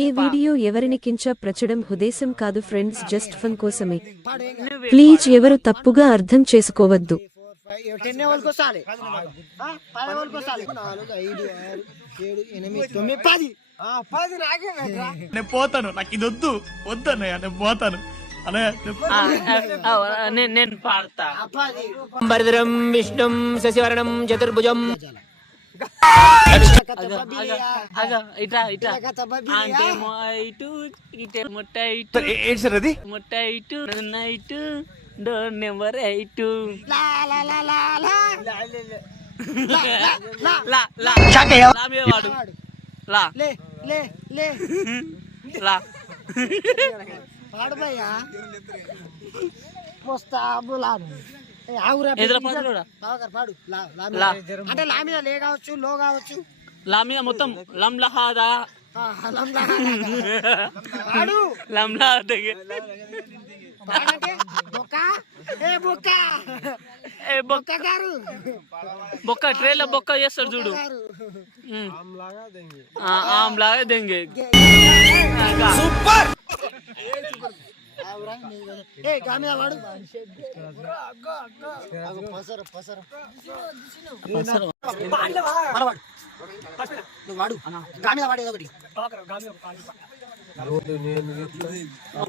ఏ video ఎవరిని కించపరచడం ఉద్దేశం కాదు ఫ్రెండ్స్, జస్ట్ ఫన్ కోసమే. ప్లీజ్ ఎవరు తప్పుగా అర్థం చేసుకోవద్దు. నేను పోతాను, నాకు ఇది వద్దు వద్దన్నయ్య, నేను పోతాను నేను పాడతా. భరద్రం విష్ణుం శశివర్ణం చతుర్భుజం. ఇట్లా ఇట్లా అంటే ఇటు ఇటే మొట్ట ఇటు మొట్ట ఇటు నైటు డోర్ నెంబర్ 8 వాడు లా లా అంటే లా మీద లే కావచ్చు, లో కావచ్చు. లా మీద మొత్తం లం లహాదా లం బొక్క ట్రేలో బొక్క చేస్తాడు చూడు. ఆమ్ లాగా దెంగే సూపర్.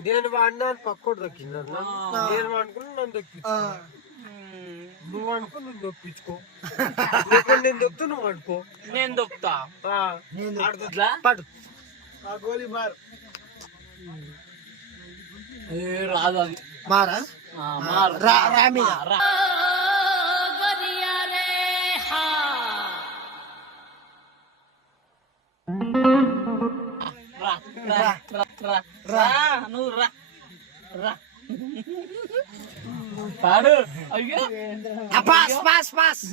నేను వాడినా పక్కోడు దక్కింది, నేను వాడుకుని నన్ను దక్కి, నువ్వు అనుకో నువ్వు దొప్పించుకో, నేను దొక్కుతూ నువ్వు అనుకో, నేను దొక్కుతా పడు గోలీ మారు రాదు అది మారా రా మీద నువ్వు రా పాడు. అయ్యో పాస్ పాస్ పాస్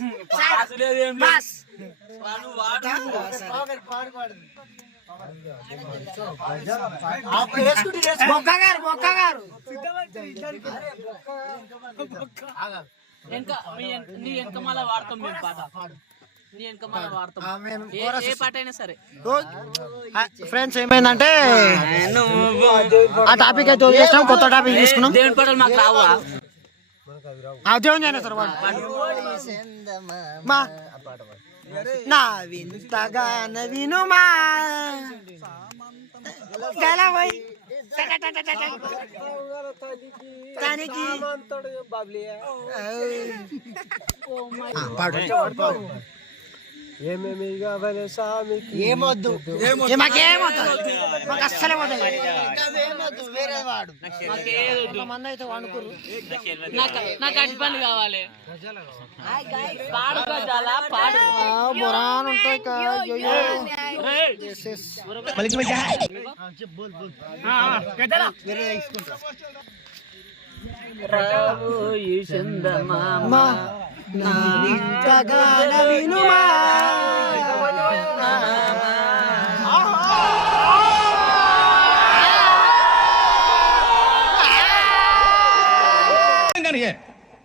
పాస్ నీ వెనకమాల వాడతాం మేము పాట, నీ వెనకమాల వాడతాం ఏ పాట అయినా సరే. ఫ్రెండ్స్ ఏమైందంటే ఆ టాపిక్ అయితే వదిలేస్తాం, కొత్త టాపిక్ తీసుకున్నాం. దేవుని పాటలు మాకు రావా? దేవుని అయినా సార్ మా నా వింతగా నవీనుమా ఏమొద్దు మాకు అస్సలే మంది అయితే వండుకోరు. నాకు అటు పని కావాలి. పాడు గజాలా పాడు. బొరాన్ ఉంటాయి రాబోయే చందమామ నా వింతగా నవీనుమా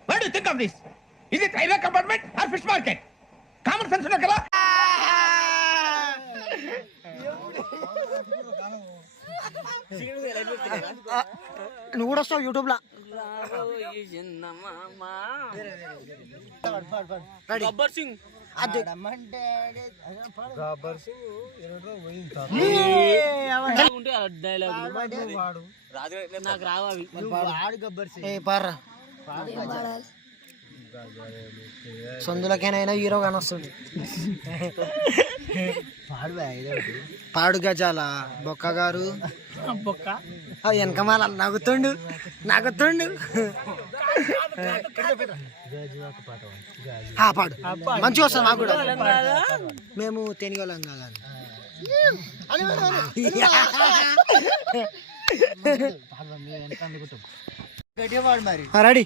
What do you think of this? Is it railway compartment or fish market? Common sense ఉన్న కదా. నువ్వు కూడా వస్తావు యూట్యూబ్ లా. గబ్బర్ సింగ్ నాకు రావా సొందులకైనా హీరో కానీ వస్తుంది. పాడు గజాల బొక్క గారు వెనకమాల నవ్వుతుండు పాడు మంచిగా వస్తుంది మాకు కూడా, మేము తెనిగోళం కాదు. రెడీ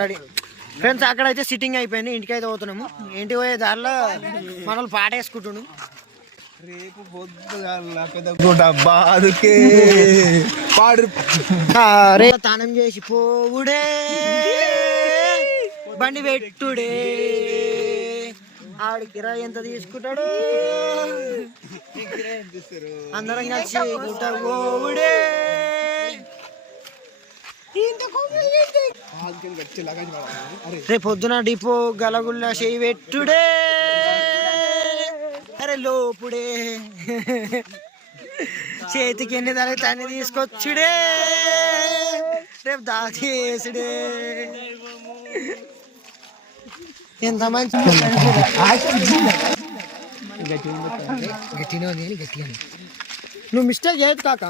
రెడీ ఫ్రెండ్స్, అక్కడైతే సిట్టింగ్ అయిపోయింది, ఇంటికైతే పోతున్నాము. ఇంటికి పోయే దారిలో మనల్ని పాట వేసుకుంటున్నాను. రేపు పొద్దుగా రే తానం చేసి పోవుడే బండి పెట్టుడే ఆవిడ కిరాయి ఎంత తీసుకుంటాడు అందరం కలిసి గుట్టబోవుడే రేపు పొద్దున డిపో గలగుల్ల చేయి పెట్టుడే అరే లోపుడే చేతికి ఎన్ని తలైతే అన్ని తీసుకొచ్చుడే రేపు దాచేసుడే ఎంత మంచి గట్టిగా ఉంది గట్టిగా నువ్వు మిస్టేక్ చేయదు కాక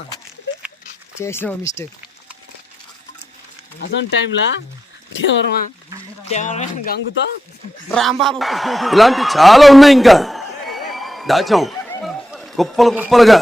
చేసినావు మిస్టేక్ అసలు టైంలో కెమెరామెన్ గంగుతో రాంబాబు ఇలాంటి చాలా ఉన్నాయి ఇంకా దాచాం కుప్పలు కుప్పలుగా